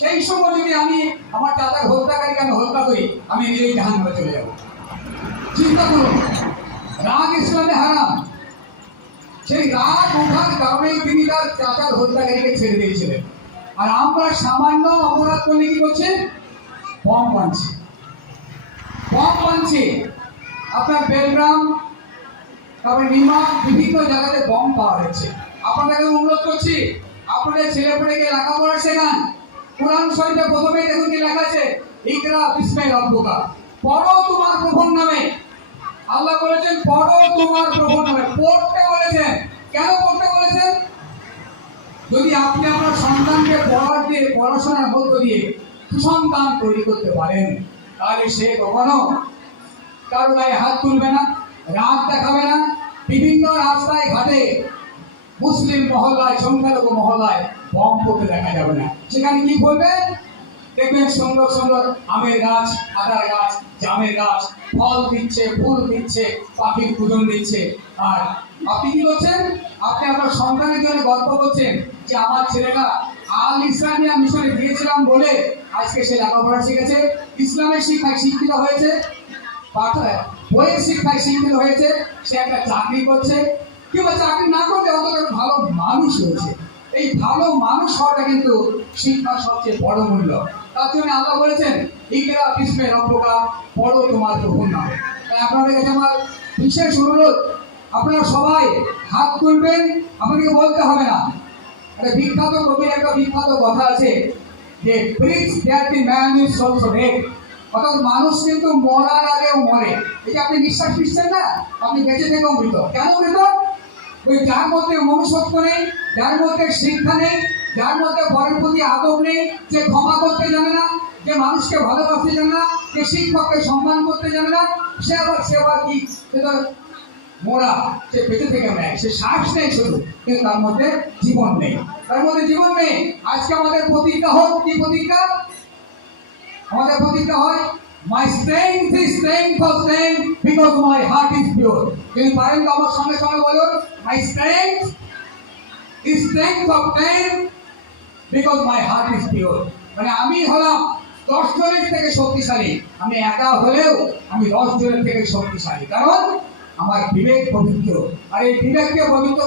সেই সময় যদি আমি আমার চাচার হত্যাকারীকে আমি হত্যা করি, আমি নিজেই জাহান্নামে চলে যাব। চিন্তা করুন, রাগ ইসলামে হারাম। সেই রাগ ওঠার কারণেই তিনি তার চাচার হত্যাকারীকে ছেড়ে দিয়েছিলেন। আর আমরা সামান্য অপরাধ করলে কি করছে? বম বানছে, বম বানছে। আপনার বেলগ্রাম, তারপরে নিমা, বিভিন্ন জায়গাতে বম পাওয়া হয়েছে। আপনাদেরকে অনুরোধ করছি, আপনাদের ছেলেপেলেকে লেখাপড়া শেখান। কোরআন শরীফে প্রথমেই দেখুন কি লেখা আছে, ইকরা বিস্মে রব্বুকা, পড়ো তোমার প্রভুর নামে। আল্লাহ বলেছেন পড়ো তোমার প্রভুর নামে। পড়তে বলেছেন, কেন পড়তে বলেছেন? যদি আপনি আপনার সন্তানকে পড়াশোনার মধ্য দিয়ে সুসন্তান তৈরি করতে পারেন, তাহলে সে কখনো কারো গায়ে হাত তুলবে না, রাগ দেখাবে না। বিভিন্ন রাস্তায় ঘাটে মুসলিম মহল্লায়, সংখ্যালঘু মহল্লায় বম পড়তে দেখা যাবে না। সেখানে কি করবে? দেখবেন সুন্দর সুন্দর আমের গাছ, আদার গাছ, জামের গাছ, ফল দিচ্ছে, ফুল দিচ্ছে, পাখির পূজন দিচ্ছে। আর আপনি কি করছেন? আপনি আপনার সন্তানের জন্য গর্ব করছেন যে আমার ছেলেটা আল ইসলামিয়া মিশনে গিয়েছিলাম বলে আজকে সে লেখাপড়া শিখেছে, ইসলামের শিক্ষায় শিক্ষিত হয়েছে, বইয়ের শিক্ষায় শিক্ষিত হয়েছে, সে একটা চাকরি করছে, কিংবা চাকরি না করলে অন্তত ভালো মানুষ হয়েছে। এই ভালো মানুষ হওয়াটা কিন্তু শিক্ষার সবচেয়ে বড় মূল্য। তার জন্য আল্লাহ বলেছেন ইকরা বিস্মে রব্বুকা, পড়ো তোমার প্রভুর নামে। তাই আপনাদের কাছে আমার বিশেষ অনুরোধ, আপনারা সবাই হাত তুলবেন, আপনাদেরকে বলতে হবে না। একটা বিখ্যাত কবির একটা বিখ্যাত কথা আছে যে ব্রিক্স that the man is also dead, অর্থাৎ মানুষ কিন্তু মরার আগেও মরে। এই যে আপনি নিঃশ্বাস নিচ্ছেন না, আপনি বেঁচে থেকেও মৃত। কেন মৃত? ওই যার মধ্যে মনুষ্যত্ব নেই, যার মধ্যে শিক্ষা নেই, যার মধ্যে পরের প্রতি আদব নেই, যে ক্ষমা করতে জানে না, যে মানুষকে ভালোবাসতে জানে না, যে শিক্ষককে সম্মান করতে জানে না, সে আবার কি? সে তো মোরা, সে বেঁচে থেকে নেয়, সে শ্বাস নেই শুধু, কিন্তু তার মধ্যে জীবন নেই, তার মধ্যে জীবন নেই। আজকে আমাদের প্রতিজ্ঞা হোক, কি প্রতিজ্ঞা? আমাদের প্রতিজ্ঞা হয় মাই strength is strength of strength because my heart is pure. যদি পারেন তো আমার সঙ্গে সঙ্গে বলুন, মাই strength is strength of strength because my heart is pure. মানে আমি হলাম 10 জনের থেকে শক্তিশালী, আমি একা হলেও আমি 10 জনের থেকে শক্তিশালী, কারণ আমার বিবেক পবিত্র। আর এই বিবেককে পবিত্র